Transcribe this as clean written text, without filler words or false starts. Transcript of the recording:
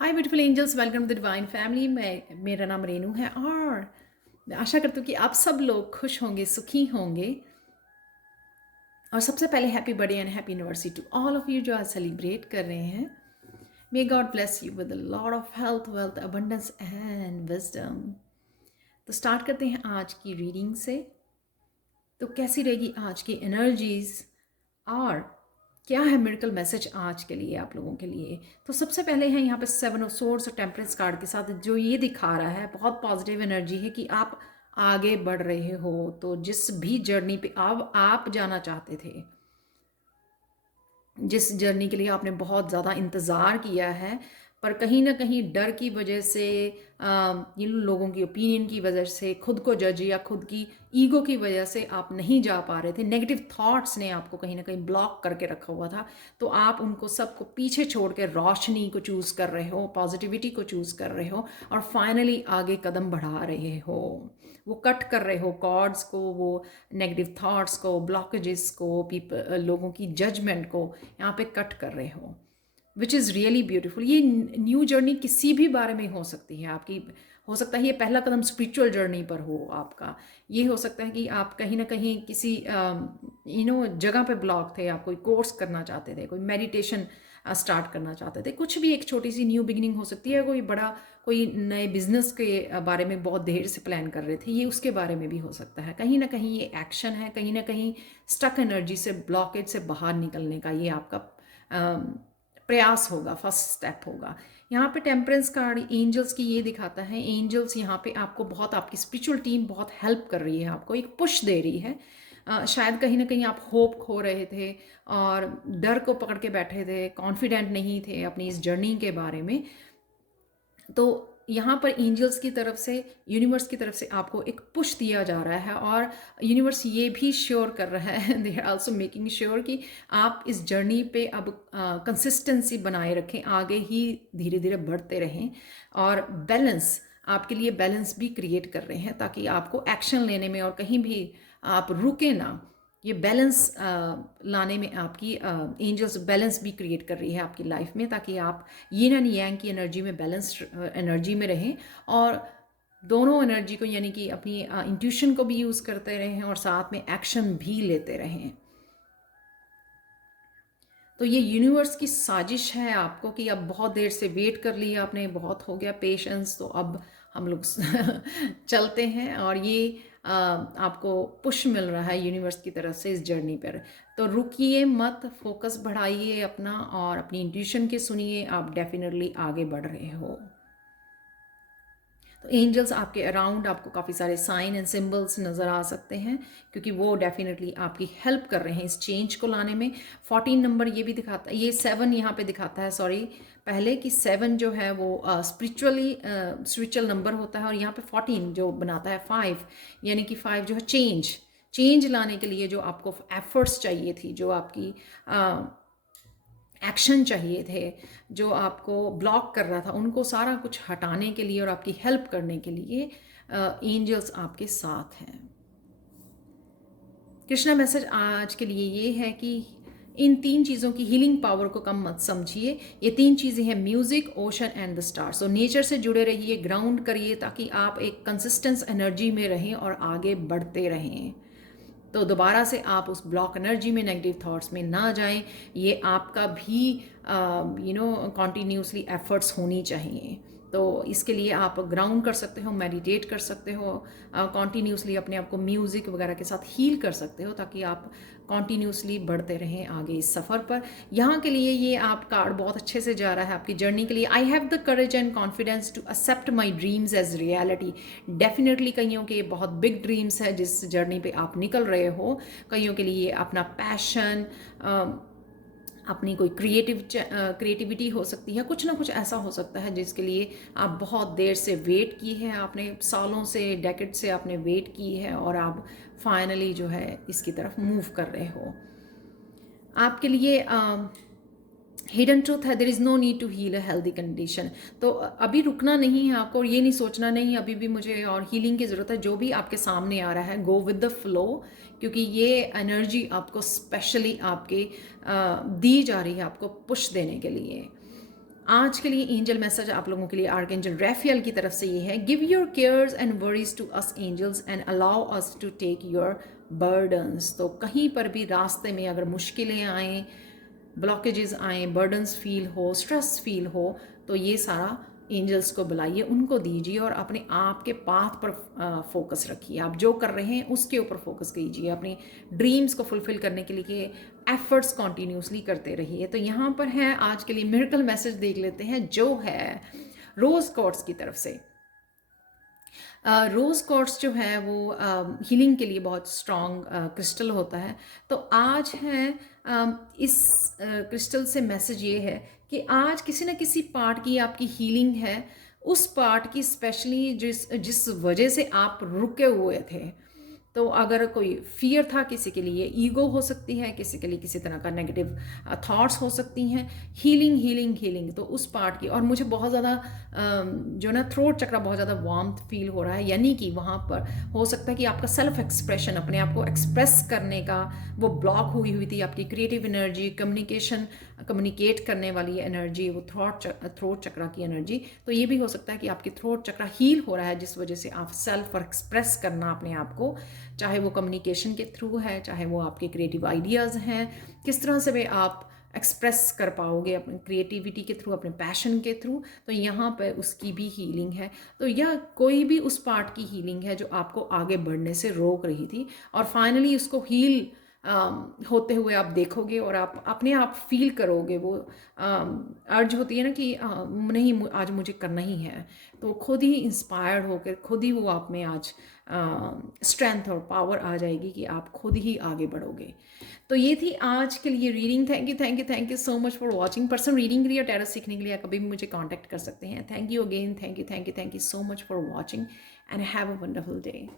Hi beautiful angels, welcome to the divine family. मेरा नाम रेनू है और मैं आशा करती हूँ कि आप सब लोग खुश होंगे, सुखी होंगे। और सबसे पहले happy birthday and happy anniversary to all of you जो आज सेलिब्रेट कर रहे हैं। May God bless you with a lot of health, wealth, abundance and wisdom. तो स्टार्ट करते हैं आज की रीडिंग से। तो कैसी रहेगी आज की एनर्जीज और क्या है मिरेकल मैसेज आज के लिए आप लोगों के लिए। तो सबसे पहले है यहाँ पे 7 ऑफ सोर्ड्स और टेम्परेंस कार्ड के साथ जो ये दिखा रहा है, बहुत पॉजिटिव एनर्जी है कि आप आगे बढ़ रहे हो। तो जिस भी जर्नी पे अब आप जाना चाहते थे, जिस जर्नी के लिए आपने बहुत ज़्यादा इंतज़ार किया है, पर कहीं ना कहीं डर की वजह से, इन लोगों की ओपिनियन की वजह से, खुद को जज या खुद की ईगो की वजह से आप नहीं जा पा रहे थे। नेगेटिव थॉट्स ने आपको कहीं ना कहीं ब्लॉक करके रखा हुआ था। तो आप उनको सबको पीछे छोड़ के रोशनी को चूज़ कर रहे हो, पॉजिटिविटी को चूज़ कर रहे हो और फाइनली आगे कदम बढ़ा रहे हो। वो कट कर रहे हो कॉर्ड्स को, वो नेगेटिव थॉट्स को, ब्लॉकेजेस को, लोगों की जजमेंट को यहाँ पे कट कर रहे हो, विच इज़ रियली ब्यूटिफुल। ये न्यू जर्नी किसी भी बारे में हो सकती है आपकी। हो सकता है ये पहला कदम स्पिरिचुअल जर्नी पर हो आपका। ये हो सकता है कि आप कहीं ना कहीं किसी जगह पे ब्लॉक थे, आप कोई कोर्स करना चाहते थे, कोई मेडिटेशन स्टार्ट करना चाहते थे, कुछ भी एक छोटी सी न्यू बिगिनिंग हो सकती है। कोई बड़ा, कोई नए बिजनेस के बारे में बहुत देर से प्लान कर रहे थे, ये उसके बारे में भी हो सकता है। कहीं ना कहीं ये एक्शन है, कहीं ना कहीं स्टक एनर्जी से, ब्लॉकेज से बाहर निकलने का ये आपका प्रयास होगा, फर्स्ट स्टेप होगा। यहाँ पे टेम्परेंस कार्ड एंजल्स की ये दिखाता है, एंजल्स यहाँ पे आपको बहुत, आपकी स्पिरिचुअल टीम बहुत हेल्प कर रही है, आपको एक पुश दे रही है। शायद कहीं ना कहीं आप होप खो रहे थे और डर को पकड़ के बैठे थे, कॉन्फिडेंट नहीं थे अपनी इस जर्नी के बारे में। तो यहाँ पर एंजल्स की तरफ से, यूनिवर्स की तरफ से आपको एक पुश दिया जा रहा है और यूनिवर्स ये भी श्योर कर रहा है, they are also making sure कि आप इस जर्नी पे अब कंसिस्टेंसी बनाए रखें, आगे ही धीरे धीरे बढ़ते रहें और बैलेंस, आपके लिए बैलेंस भी क्रिएट कर रहे हैं ताकि आपको एक्शन लेने में और कहीं भी आप रुके ना। ये बैलेंस लाने में आपकी एंजल्स बैलेंस भी क्रिएट कर रही है आपकी लाइफ में, ताकि आप यिन एंड यांग की एनर्जी में, बैलेंस एनर्जी में रहें और दोनों एनर्जी को, यानी कि अपनी इंट्यूशन को भी यूज़ करते रहें और साथ में एक्शन भी लेते रहें। तो ये यूनिवर्स की साजिश है आपको कि अब बहुत देर से वेट कर लिया आपने, बहुत हो गया पेशेंस, तो अब हम लोग चलते हैं और ये आपको पुश मिल रहा है यूनिवर्स की तरफ से इस जर्नी पर। तो रुकिए मत, फोकस बढ़ाइए अपना और अपनी इंट्यूशन के सुनिए, आप डेफिनेटली आगे बढ़ रहे हो। तो एंजल्स आपके अराउंड, आपको काफ़ी सारे साइन एंड सिंबल्स नज़र आ सकते हैं क्योंकि वो डेफिनेटली आपकी हेल्प कर रहे हैं इस चेंज को लाने में। 14 नंबर ये भी दिखाता है, ये 7 यहाँ पे दिखाता है, सॉरी पहले कि 7 जो है वो स्पिरिचुअल नंबर होता है और यहाँ पे 14 जो बनाता है 5, यानी कि 5 जो है चेंज लाने के लिए जो आपको एफर्ट्स चाहिए थी, जो आपकी एक्शन चाहिए थे, जो आपको ब्लॉक कर रहा था, उनको सारा कुछ हटाने के लिए और आपकी हेल्प करने के लिए एंजल्स आपके साथ हैं। कृष्णा मैसेज आज के लिए ये है कि इन 3 चीज़ों की हीलिंग पावर को कम मत समझिए। ये 3 चीज़ें हैं, music, ocean and the stars. तो नेचर से जुड़े रहिए, ग्राउंड करिए ताकि आप एक कंसिस्टेंस एनर्जी में रहें और आगे बढ़ते रहें। तो दोबारा से आप उस ब्लॉक एनर्जी में, नेगेटिव थॉट्स में ना जाएं। ये आपका भी कॉन्टीन्यूसली एफर्ट्स होनी चाहिए। तो इसके लिए आप ग्राउंड कर सकते हो, मेडिटेट कर सकते हो, कॉन्टीन्यूसली अपने आप को म्यूज़िक वगैरह के साथ हील कर सकते हो ताकि आप कॉन्टीन्यूसली बढ़ते रहें आगे इस सफ़र पर। यहाँ के लिए ये आप कार्ड बहुत अच्छे से जा रहा है आपकी जर्नी के लिए। I have the courage and confidence to accept my dreams as reality. Definitely कईयों के बहुत बिग ड्रीम्स है जिस जर्नी पे आप निकल रहे हो। कईयों के लिए अपना पैशन, अपनी कोई क्रिएटिविटी हो सकती है, कुछ ना कुछ ऐसा हो सकता है जिसके लिए आप बहुत देर से वेट की है, आपने सालों से, डेकेड से आपने वेट की है और आप फाइनली जो है इसकी तरफ मूव कर रहे हो। आपके लिए हिडन ट्रूथ है, there is no need to heal a healthy condition. तो अभी रुकना नहीं है आपको, और ये नहीं सोचना नहीं अभी भी मुझे और हीलिंग की ज़रूरत है। जो भी आपके सामने आ रहा है, गो विद द फ्लो, क्योंकि ये एनर्जी आपको स्पेशली आपके दी जा रही है, आपको पुश देने के लिए। आज के लिए एंजल मैसेज आप लोगों के लिए आर्कएंजल रैफियल की तरफ से ये है, give your cares and worries to us angels and allow us to take your burdens. तो कहीं पर भी रास्ते में अगर मुश्किलें आएँ, ब्लॉकेजेस आए, बर्डन्स फील हो, स्ट्रेस फील हो, तो ये सारा एंजल्स को बुलाइए, उनको दीजिए और अपने आप के पाथ पर फोकस रखिए। आप जो कर रहे हैं उसके ऊपर फोकस कीजिए, अपनी ड्रीम्स को फुलफिल करने के लिए एफर्ट्स कॉन्टीन्यूसली करते रहिए। तो यहाँ पर है आज के लिए मिरेकल मैसेज, देख लेते हैं जो है रोज कॉर्ड्स की तरफ से। रोज़ क्वार्ट्स जो है वो हीलिंग के लिए बहुत स्ट्रॉन्ग क्रिस्टल होता है। तो आज है इस क्रिस्टल से मैसेज ये है कि आज किसी न किसी पार्ट की आपकी हीलिंग है, उस पार्ट की स्पेशली जिस जिस वजह से आप रुके हुए थे। तो अगर कोई फियर था किसी के लिए, ईगो हो सकती है, किसी के लिए किसी तरह का नेगेटिव थॉट्स हो सकती हैं, हीलिंग हीलिंग हीलिंग, तो उस पार्ट की। और मुझे बहुत ज़्यादा जो ना थ्रोट चक्रा बहुत ज़्यादा वार्मथ फील हो रहा है, यानी कि वहाँ पर हो सकता है कि आपका सेल्फ एक्सप्रेशन, अपने आप को एक्सप्रेस करने का वो ब्लॉक हुई थी, आपकी क्रिएटिव एनर्जी, कम्युनिकेट करने वाली एनर्जी, वो थ्रोट चक्रा की एनर्जी। तो ये भी हो सकता है कि आपकी थ्रोट चक्रा हील हो रहा है, जिस वजह से आप सेल्फ और एक्सप्रेस करना अपने आप को, चाहे वो कम्युनिकेशन के थ्रू है, चाहे वो आपके क्रिएटिव आइडियाज़ हैं, किस तरह से भी आप एक्सप्रेस कर पाओगे अपनी क्रिएटिविटी के थ्रू, अपने पैशन के थ्रू। तो यहाँ पर उसकी भी हीलिंग है। तो यह कोई भी उस पार्ट की हीलिंग है जो आपको आगे बढ़ने से रोक रही थी, और फाइनली उसको हील होते हुए आप देखोगे और आप अपने आप फील करोगे। वो अर्ज होती है ना कि नहीं आज मुझे करना ही है, तो खुद ही इंस्पायर्ड होकर खुद ही वो आप में आज स्ट्रेंथ और पावर आ जाएगी कि आप खुद ही आगे बढ़ोगे। तो ये थी आज के लिए reading. Thank you thank you thank you so much for watching. Person reading के लिए, टैरो सीखने के लिए कभी भी मुझे कॉन्टैक्ट कर सकते हैं। Thank you again, thank you so much for watching and have a wonderful day.